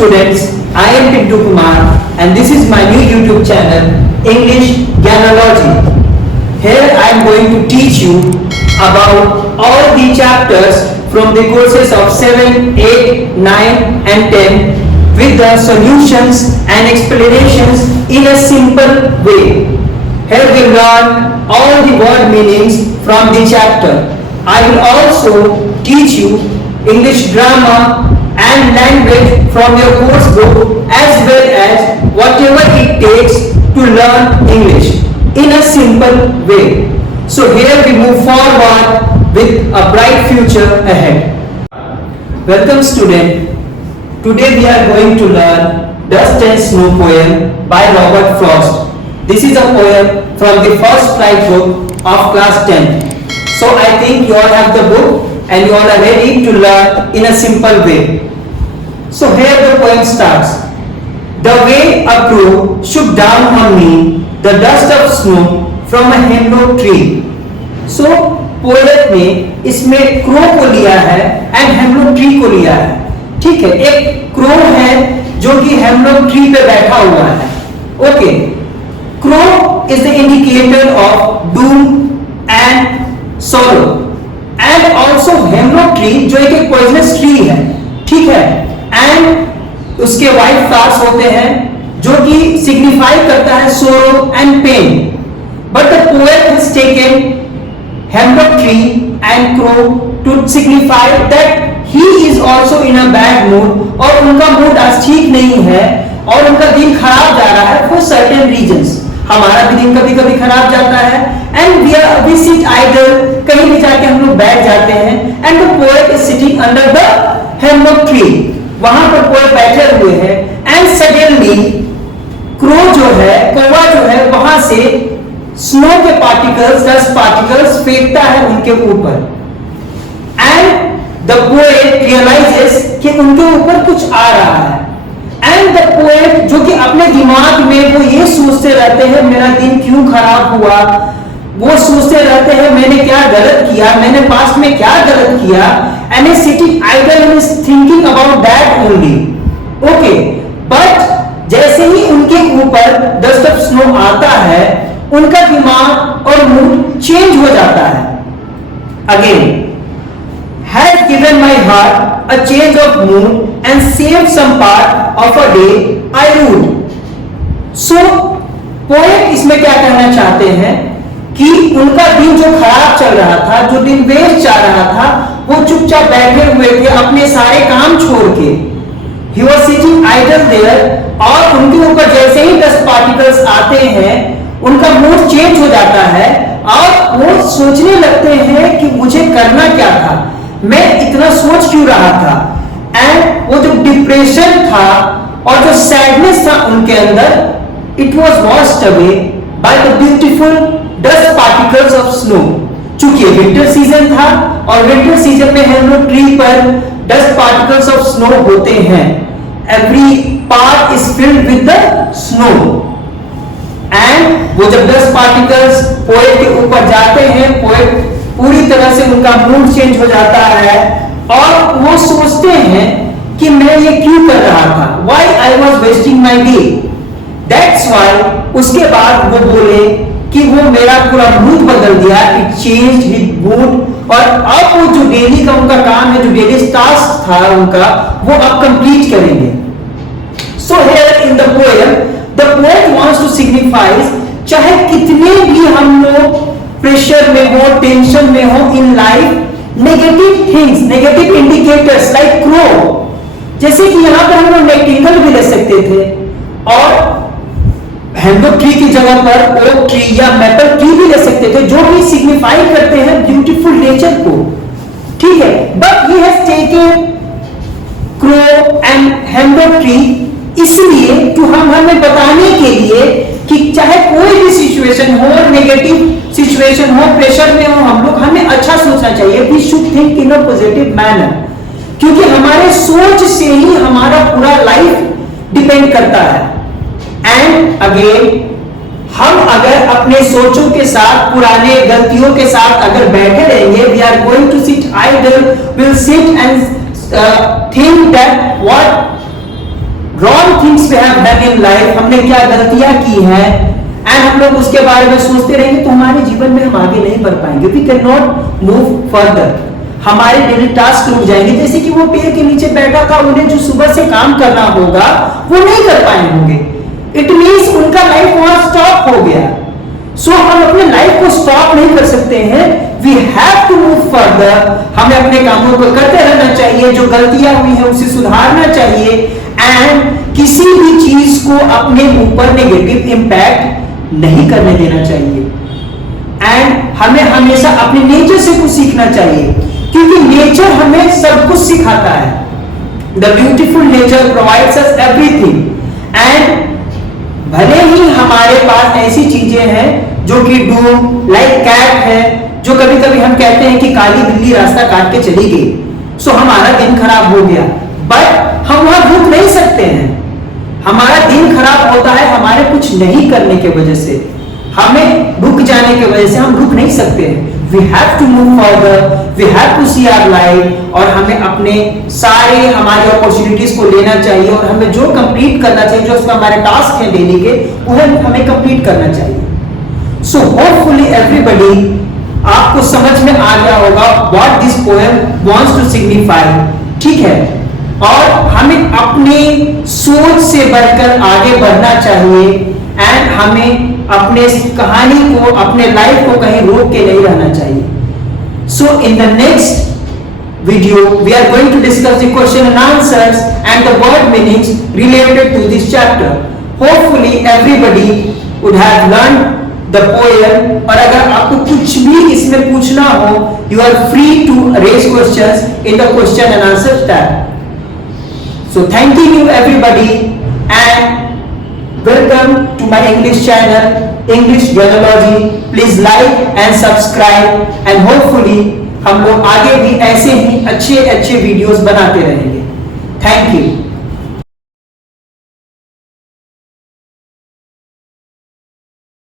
students, I am Pintu Kumar and this is my new YouTube channel, English Gyanology. Here I am going to teach you about all the chapters from the courses of 7, 8, 9 and 10 with the solutions and explanations in a simple way. Here we learn all the word meanings from the chapter. I will also teach you English grammar and language from your course book as well as whatever it takes to learn English in a simple way. So here we move forward with a bright future ahead. Welcome student. Today we are going to learn Dust and Snow poem by Robert Frost. This is a poem from the first flight book of class 10. So I think you all have the book and you all are ready to learn in a simple way. So here the poem starts. The way a crow shook down on me the dust of snow from a hemlock tree. So poet ने इसमें crow को लिया है and hemlock tree को लिया है. ठीक है, एक क्रो है जो कि हेमलॉक ट्री पे बैठा हुआ है. Okay, crow is the indicator of doom and sorrow and also hemlock tree जो एक पॉइजनस ट्री है. ठीक है, एंड उसके व्हाइट फ्लावर्स होते हैं जो कि सिग्निफाई करता है sorrow and pain. But the poet has taken hemlock tree and crow to signify that he is also in a bad mood और उनका मूड आज ठीक नहीं है और उनका दिन खराब जा रहा है for certain reasons. हमारा भी दिन कभी कभी खराब जाता है and we sit idle, कहीं भी जाके हम लोग बैठ जाते हैं and the poet is sitting under the hemlock tree. वहां पर poet बैठे हुए हैं and suddenly crow जो है, कौवा जो है, वहां से स्नो के पार्टिकल्स, डस्ट पार्टिकल्स फेंकता है उनके ऊपर एंड द पोएट रियलाइजेस कि उनके ऊपर कुछ आ रहा है. एंड द पोएट जो कि अपने दिमाग में वो ये सोचते रहते हैं मेरा दिन क्यों खराब हुआ, वो सोचते रहते हैं मैंने क्या गलत किया, मैंने पास्ट में क्या गलत किया, and is sitting idle and is thinking about that only. Okay, but जैसे ही उनके ऊपर डस्ट ऑफ स्नो आता है उनका दिमाग और मूड चेंज हो जाता है. Again, has given my heart a change of mood and save some part of a day I rued. So poet इसमें क्या कहना चाहते हैं कि उनका दिन जो खराब चल रहा था, जो दिन वेस्ट जा रहा था, वो चुपचाप बैठे हुए थे अपने सारे काम छोड़ के. He was sitting idle there और उनके ऊपर जैसे ही डस्ट पार्टिकल्स आते हैं उनका मूड चेंज हो जाता है और वो सोचने लगते हैं कि मुझे करना क्या था, मैं इतना सोच क्यों रहा था. एंड वो जो डिप्रेशन था और जो सैडनेस था उनके अंदर, it was washed away by the beautiful dust particles of snow. चूंकि विंटर सीजन था और विंटर सीजन में हेमलॉक ट्री पर डस्ट पार्टिकल्स ऑफ स्नो होते हैं. Every part is filled with the snow and वो जब डस्ट पार्टिकल्स पोएट के ऊपर जाते हैं, पोएट पूरी तरह से उनका मूड चेंज हो जाता है और वो सोचते हैं कि मैं ये क्यों कर रहा था, why I was wasting my day. That's why उसके बाद वो बोले कि वो मेरा पूरा मूड बदल दिया, इट चेंज्ड हिज मूड और अब वो जो डेली का उनका काम है, जो डेली टास्क था उनका, वो अब कंप्लीट करेंगे. So here in the poem The poet wants to signify चाहे कितने भी हम लोग प्रेशर में हो, टेंशन में हो in life, negative things, negative indicators like crow, जैसे कि यहाँ पर हम लोग नाइटिंगेल भी ले सकते थे और हेमलॉक ट्री की जगह पर ओक ट्री या मैपल ट्री भी ले सकते थे, जो भी सिग्निफाई करते हैं ब्यूटीफुल नेचर को. ठीक है, but he has taken crow and hemlock tree इसलिए कि हम हमें बताने के लिए कि चाहे कोई भी सिचुएशन हो, नेगेटिव सिचुएशन हो, प्रेशर में हो, हम लोग हमें अच्छा सोचना चाहिए. We should think in a positive manner, क्योंकि हमारे सोच से ही हमारा पूरा लाइफ डिपेंड करता है. एंड अगेन, हम अगर अपने सोचों के साथ, पुराने गलतियों के साथ अगर बैठे रहेंगे, we are going to sit idle, will sit and think that what things we have done in life, हमने क्या गलतियां की हैं, एंड हम लोग उसके बारे में सोचते रहेंगे तो हमारे जीवन में हम आगे नहीं बढ़ पाएंगे। We can not move further, हमारे डेली टास्क रुक जाएंगे। जैसे कि वो पेड़ के नीचे बैठा था, उन्हें जो सुबह से काम करना होगा वो नहीं कर पाए होंगे। इट मींस उनका लाइफ वहां स्टॉप हो गया। सो हम अपने लाइफ को स्टॉप नहीं कर सकते हैं, we have to move further. हमें अपने कामों को करते रहना चाहिए, जो गलतियां हुई है उसे सुधारना चाहिए, एंड किसी भी चीज को अपने ऊपर नेगेटिव इंपैक्ट नहीं करने देना चाहिए। एंड हमें हमेशा अपने नेचर से कुछ सीखना चाहिए, क्योंकि नेचर हमें सब कुछ सिखाता है। The beautiful nature provides us everything, and भले ही हमारे पास ऐसी चीजें हैं जो कि डू लाइक कैट है, जो कभी कभी हम कहते हैं कि काली बिल्ली रास्ता काट के चली गई, सो हमारा दिन खराब हो गया, बट हम वहां रुक नहीं सकते हैं। हमारा दिन खराब होता है हमारे कुछ नहीं करने की वजह से, हमें रुक जाने की वजह से हम रुक नहीं सकते हैं। We have to move further, we have to see our life, और हमें अपने सारे हमारे अपॉर्चुनिटीज को लेना चाहिए, और हमें जो कंप्लीट करना चाहिए, जो हमारे टास्क हैं डेली के, उन्हें हमें कंप्लीट करना चाहिए। सो होपफुली एवरीबडी, आपको समझ में आ गया होगा what this poem wants to signify, ठीक है। और हमें अपनी सोच से बढ़कर आगे बढ़ना चाहिए, एंड हमें अपने कहानी को, अपने लाइफ को कहीं रोक के नहीं रहना चाहिए। So in the next video we are going to discuss the question and answers and the word meanings related to this chapter. Hopefully everybody would have learn the poem, और अगर आपको कुछ भी इसमें पूछना हो, you are free to raise questions in the question and answer tab. So thanking you everybody, and welcome to my English channel, English Genealogy. Please like and subscribe, and hopefully हम लोग आगे भी ऐसे ही अच्छे अच्छे वीडियोस बनाते रहेंगे। Thank you.